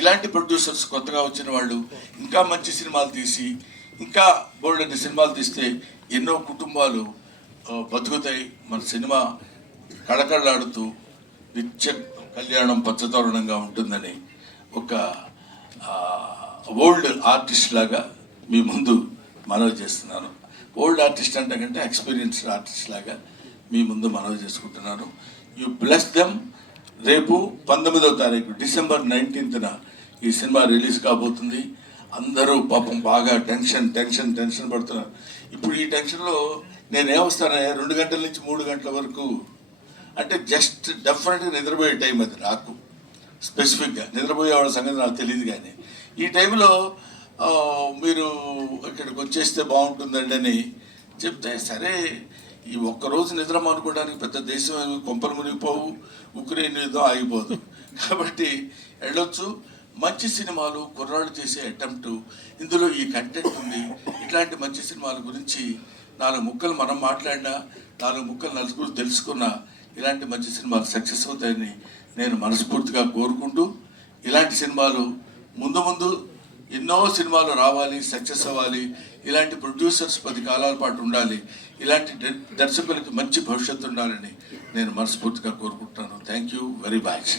ఇలాంటి ప్రొడ్యూసర్స్ కొత్తగా వచ్చిన వాళ్ళు ఇంకా మంచి సినిమాలు తీసి ఇంకా బోల్డెన్ని సినిమాలు తీస్తే ఎన్నో కుటుంబాలు బతుకుతాయి. మన సినిమా కళకళలాడుతూ నిత్య కళ్యాణం పచ్చతోరణంగా ఉంటుందని ఒక ఓల్డ్ ఆర్టిస్ట్ లాగా మీ ముందు మనవి చేస్తున్నాను. ఓల్డ్ ఆర్టిస్ట్ అంటే కంటే ఎక్స్పీరియన్స్డ్ ఆర్టిస్ట్ లాగా మీ ముందు మనవి చేసుకుంటున్నాను. You bless them. రేపు 19వ తారీఖు డిసెంబర్ 19న ఈ సినిమా రిలీజ్ కాబోతుంది. అందరూ పాపం బాగా టెన్షన్ పడుతున్నారు. ఇప్పుడు ఈ టెన్షన్లో నేనేమొస్తానే 2 గంటల నుంచి 3 గంటల వరకు అంటే జస్ట్ డెఫినెట్గా నిద్రపోయే టైం అది. నాకు స్పెసిఫిక్గా నిద్రపోయే వాళ్ళ సంగతి నాకు తెలియదు. కానీ ఈ టైంలో మీరు ఇక్కడికి వచ్చేస్తే బాగుంటుందండి అని చెప్తే, సరే ఈ ఒక్కరోజు నిద్ర మానుకోవడానికి పెద్ద దేశం కొంపలు మునిగిపోవు, ఉక్రెయిన్ యుద్ధం ఆగిపోదు. కాబట్టి వెళ్ళొచ్చు. మంచి సినిమాలు కుర్రాళ్ళు చేసే అటెంప్ట్, ఇందులో ఈ కంటెంట్ ఉంది. ఇట్లాంటి మంచి సినిమాల గురించి 4 ముక్కలు మనం మాట్లాడినా, 4 ముక్కలు నలుగురు తెలుసుకున్నా ఇలాంటి మంచి సినిమాలు సక్సెస్ అవుతాయని నేను మనస్ఫూర్తిగా కోరుకుంటూ, ఇలాంటి సినిమాలు ముందు ఎన్నో సినిమాలు రావాలి, సక్సెస్ అవ్వాలి. ఇలాంటి ప్రొడ్యూసర్స్ 10 కాలాల పాటు ఉండాలి. ఇలాంటి దర్శకులకి మంచి భవిష్యత్తు ఉండాలని నేను మనస్ఫూర్తిగా కోరుకుంటున్నాను. Thank you very much.